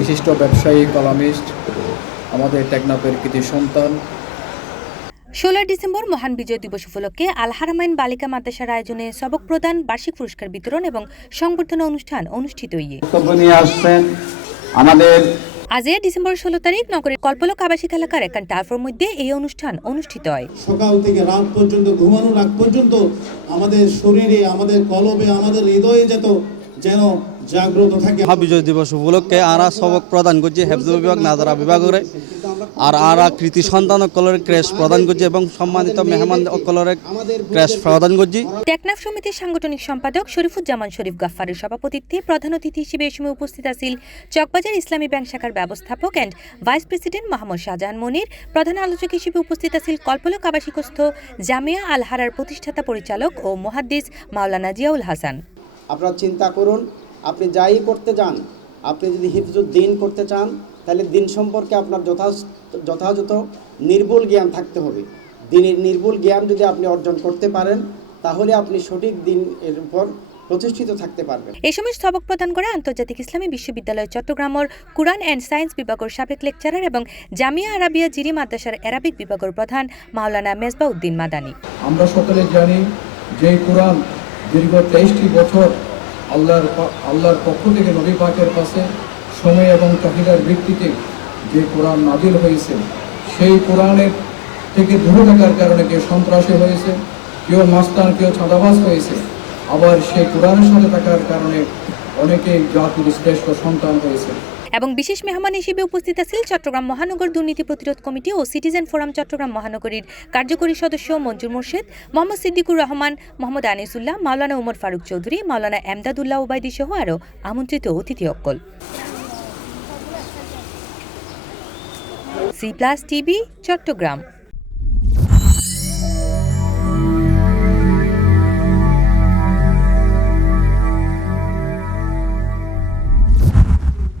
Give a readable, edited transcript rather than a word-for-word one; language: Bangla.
বিশিষ্ট ব্যবসায়ী, কলামিস্ট, আমাদের টেকনাফের কৃতি সন্তান। 16 ডিসেম্বর মহান বিজয় দিবস উপলক্ষে আল হারামাইন বালিকা মাদ্রাসার আয়োজনে সবক প্রদান, বার্ষিক পুরস্কার বিতরণ এবং সংবর্ধনা অনুষ্ঠান অনুষ্ঠিত আজ ডিসেম্বর 16 তারিখ নগরের কল্পলক আবাসিক এলাকার একখান টার্ফের মধ্যে এই অনুষ্ঠান অনুষ্ঠিত হয়। সকাল থেকে রাত পর্যন্ত, ঘুমানোর আগ পর্যন্ত আমাদের শরীরে, আমাদের কলবে, আমাদের হৃদয়ে যেন জাগ্রত থাকে। বিজয় দিবস উপলক্ষে আরা সবক প্রদান করছি হেফজ বিভাগ, নাজারা বিভাগের আর আরা কৃতি সন্তান অকলের ক্রেশ প্রদান করছি এবং সম্মানিত মেহমান অকলের ক্রেশ প্রদান করছি। টেকনাফ সমিতির সাংগঠনিক সম্পাদক শরীফুজ্জামান শরীফ গাফফারের সভাপতিত্বে প্রধান অতিথি হিসেবে এই সময় উপস্থিত আছেন চকবাজার ইসলামী ব্যাংক শাখার ব্যবস্থাপক and vice president Mohammad Shahjahan Monir. প্রধান আলোচক হিসেবে উপস্থিত আছেন কল্পলক আবাসিকস্থ জামিয়া আল হারার প্রতিষ্ঠাতা পরিচালক ও মুহাদ্দিস মাওলানা জিয়াউল হাসান। আপনারা চিন্তা করুন, আপনি যাই করতে যান, আপনি যদি হিফজুদ্দিন করতে চান তাহলে দিন সম্পর্কে আপনার যথাযথ নির্ভুল জ্ঞান থাকতে হবে। দিনের নির্ভুল জ্ঞান যদি আপনি অর্জন করতে পারেন তাহলে আপনি সঠিক দিন এর উপর প্রতিষ্ঠিত থাকতে পারবেন। এই সময় সবক প্রদান করে আন্তর্জাতিক ইসলামী বিশ্ববিদ্যালয় চট্টগ্রামের কুরআন অ্যান্ড সায়েন্স বিভাগের সাবেক লেকচারার এবং জামিয়া আরাবিয়া জিরি মাদ্রাসার আরাবিক বিভাগের প্রধান মাওলানা মেজবাউদ্দিন মাদানী। আমরা সকলে জানি যে কোরআন দীর্ঘ 23টি বছর আল্লাহর পক্ষ থেকে নবী পাকের কাছে সময় এবং চাহিদার ভিত্তিতে যে কোরআন নাজিল হয়েছে, সেই কোরআনের থেকে দূরে থাকার কারণে কেউ সন্ত্রাসী হয়েছে, কেউ মাস্তান, কেউ ছাদাবাজ হয়েছে। আবার সেই কোরআনের সাথে থাকার কারণে অনেকেই জাতির শ্রেষ্ঠ সন্তান হয়েছে। এবং বিশেষ মেহমান হিসেবে উপস্থিত আছেন চট্টগ্রাম মহানগর দুর্নীতি প্রতিরোধ কমিটি ও সিটিজেন ফোরাম চট্টগ্রাম মহানগরীর কার্যকরী সদস্য মঞ্জুর মোর্শেদ, মোহাম্মদ সিদ্দিকুর রহমান, মোহাম্মদ আনিসুল্লাহ, মাওলানা উমর ফারুক চৌধুরী, মাওলানা এমদাদুল্লাহ ওবায়দী সহ আরও আমন্ত্রিত অতিথি অক্কল। C+ TV Chittagong.